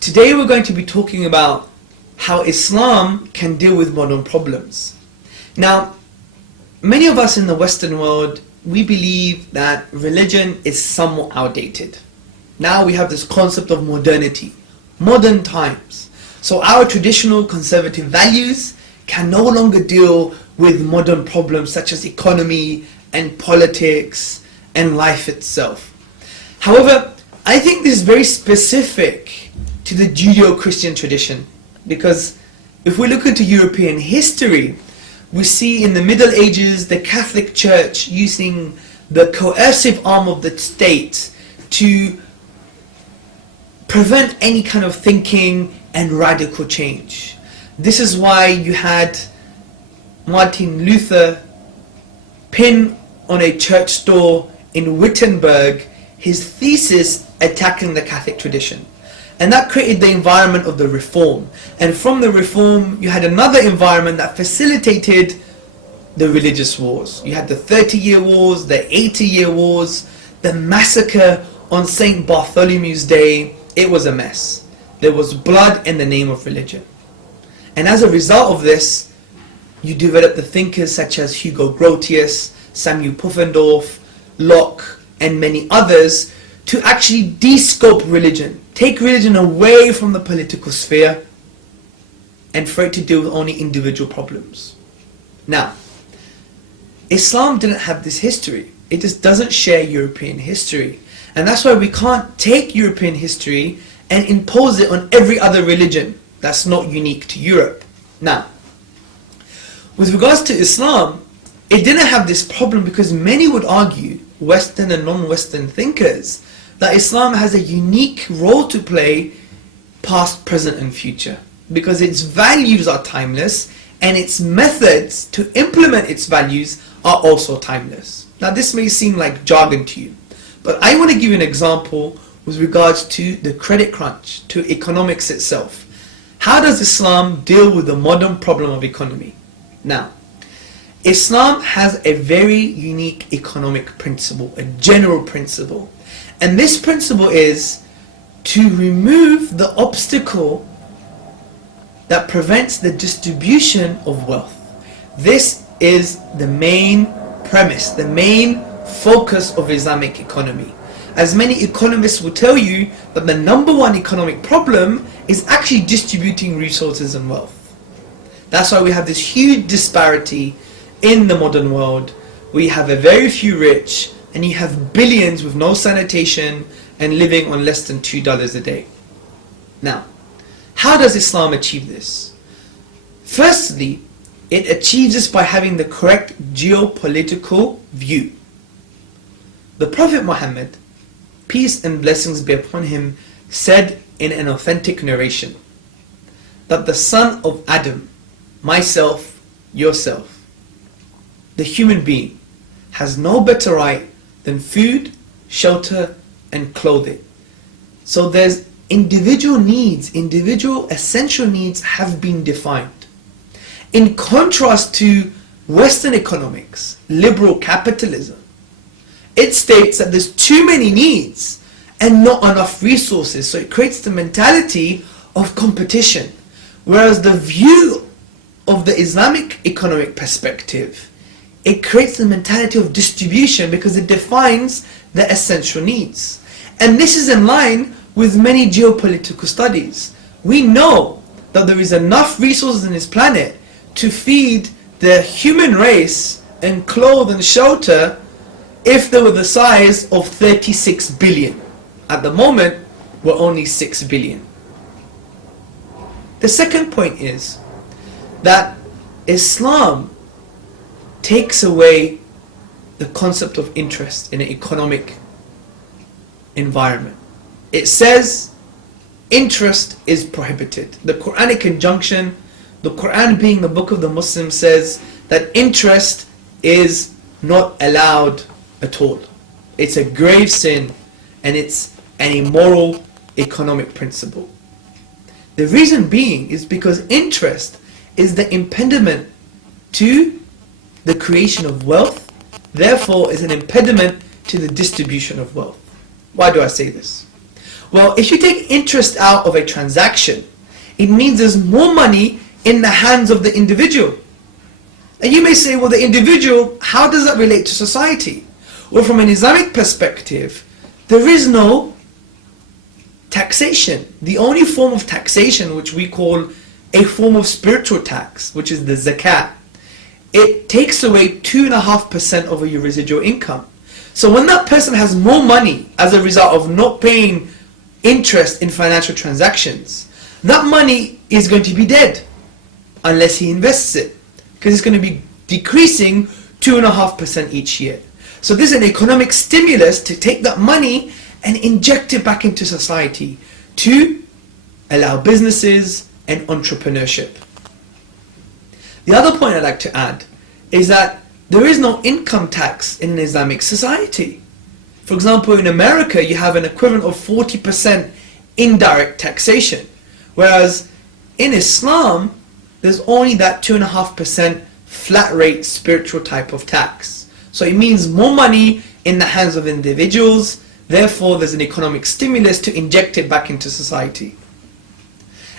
Today we're going to be talking about how Islam can deal with modern problems. Now, many of us in the Western world, we believe that religion is somewhat outdated. Now we have this concept of modernity, modern times. So our traditional conservative values can no longer deal with modern problems such as economy and politics and life itself. However, I think this is very specific to the Judeo-Christian tradition, because if we look into European history, we see in the Middle Ages the Catholic Church using the coercive arm of the state to prevent any kind of thinking and radical change. This is why you had Martin Luther pin on a church door in Wittenberg his thesis attacking the Catholic tradition. And that created the environment of the Reform. And from the Reform, you had another environment that facilitated the religious wars. You had the 30-year wars, the 80-year wars, the massacre on St. Bartholomew's Day. It was a mess. There was blood in the name of religion. And as a result of this, you develop the thinkers such as Hugo Grotius, Samuel Pufendorf, Locke, and many others to actually de-scope religion, take religion away from the political sphere and for it to deal with only individual problems. Now, Islam didn't have this history. It just doesn't share European history. And that's why we can't take European history and impose it on every other religion that's not unique to Europe. Now, with regards to Islam, it didn't have this problem because many would argue, Western and non-Western thinkers, that Islam has a unique role to play past, present and future, because its values are timeless and its methods to implement its values are also timeless. Now this may seem like jargon to you, but I want to give you an example with regards to the credit crunch, to economics itself. How does Islam deal with the modern problem of economy? Now, Islam has a very unique economic principle, a general principle. And this principle is to remove the obstacle that prevents the distribution of wealth. This is the main premise, the main focus of Islamic economy. As many economists will tell you that the number one economic problem is actually distributing resources and wealth. That's why we have this huge disparity in the modern world. We have a very few rich, and you have billions with no sanitation and living on less than $2 a day. Now, how does Islam achieve this? Firstly, it achieves this by having the correct geopolitical view. The Prophet Muhammad, peace and blessings be upon him, said in an authentic narration that the son of Adam, myself, yourself, the human being, has no better right than food, shelter and clothing. So there's individual needs, individual essential needs have been defined. In contrast to Western economics, liberal capitalism, it states that there's too many needs and not enough resources. So it creates the mentality of competition. Whereas the view of the Islamic economic perspective, it creates the mentality of distribution because it defines the essential needs. And this is in line with many geopolitical studies. We know that there is enough resources in this planet to feed the human race and clothe and shelter if they were the size of 36 billion. At the moment, we're only 6 billion. The second point is that Islam takes away the concept of interest in an economic environment. It says interest is prohibited. The Quranic injunction, the Quran being the book of the Muslims, says that interest is not allowed at all. It's a grave sin and it's an immoral economic principle. The reason being is because interest is the impediment to the creation of wealth, therefore is an impediment to the distribution of wealth. Why do I say this? Well, if you take interest out of a transaction, it means there's more money in the hands of the individual. And you may say, well, the individual, how does that relate to society? Well, from an Islamic perspective, there is no taxation. The only form of taxation, which we call a form of spiritual tax, which is the zakat, it takes away 2.5% of your residual income. So when that person has more money as a result of not paying interest in financial transactions, that money is going to be dead unless he invests it, because it's going to be decreasing 2.5% each year. So this is an economic stimulus to take that money and inject it back into society to allow businesses and entrepreneurship. The other point I'd like to add is that there is no income tax in an Islamic society. For example, in America, you have an equivalent of 40% indirect taxation, whereas in Islam, there's only that 2.5% flat rate spiritual type of tax. So it means more money in the hands of individuals, therefore there's an economic stimulus to inject it back into society.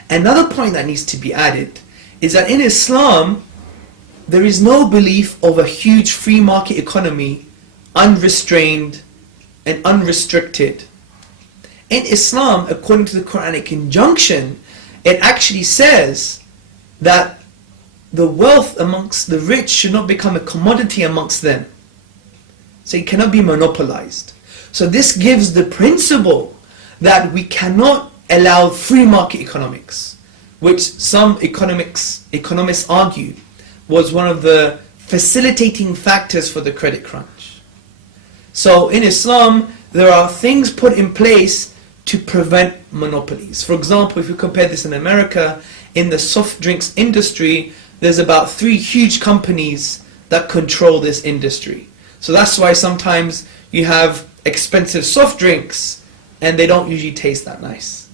Another point that needs to be added is that in Islam, there is no belief of a huge free market economy, unrestrained and unrestricted. In Islam, according to the Quranic injunction, it actually says that the wealth amongst the rich should not become a commodity amongst them. So it cannot be monopolized. So this gives the principle that we cannot allow free market economics, which some economists argue was one of the facilitating factors for the credit crunch. So in Islam, there are things put in place to prevent monopolies. For example, if you compare this in America, in the soft drinks industry, there's about 3 huge companies that control this industry. So that's why sometimes you have expensive soft drinks and they don't usually taste that nice.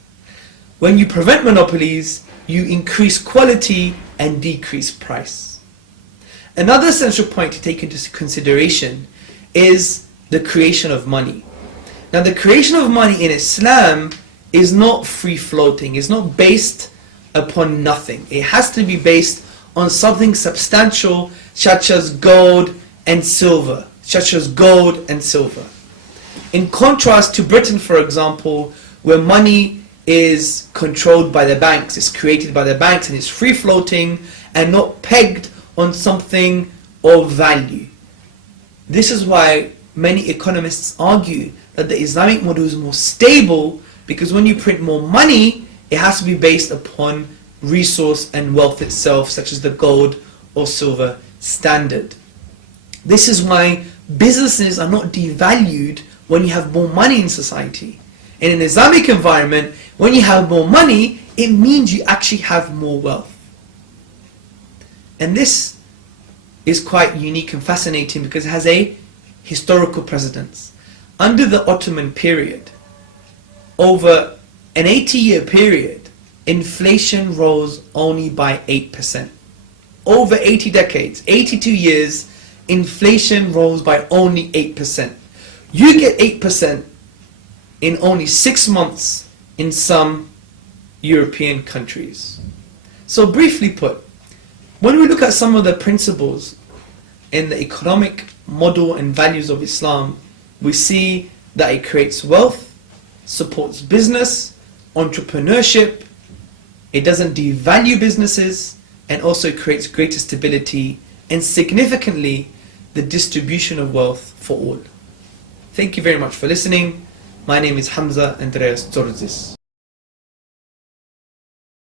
When you prevent monopolies, you increase quality and decrease price. Another essential point to take into consideration is the creation of money. Now, the creation of money in Islam is not free-floating. It's not based upon nothing. It has to be based on something substantial, such as gold and silver. In contrast to Britain, for example, where money is controlled by the banks, it's created by the banks, and it's free-floating and not pegged on something of value. This is why many economists argue that the Islamic model is more stable, because when you print more money, it has to be based upon resource and wealth itself, such as the gold or silver standard. This is why businesses are not devalued when you have more money in society. In an Islamic environment, when you have more money, it means you actually have more wealth. And this is quite unique and fascinating because it has a historical precedence. Under the Ottoman period, over an 80-year period, inflation rose only by 8%. Over 80 decades, 82 years, inflation rose by only 8%. You get 8% in only 6 months in some European countries. So briefly put, when we look at some of the principles in the economic model and values of Islam, we see that it creates wealth, supports business, entrepreneurship, it doesn't devalue businesses, and also creates greater stability and significantly the distribution of wealth for all. Thank you very much for listening. My name is Hamza Andreas Tzortzis.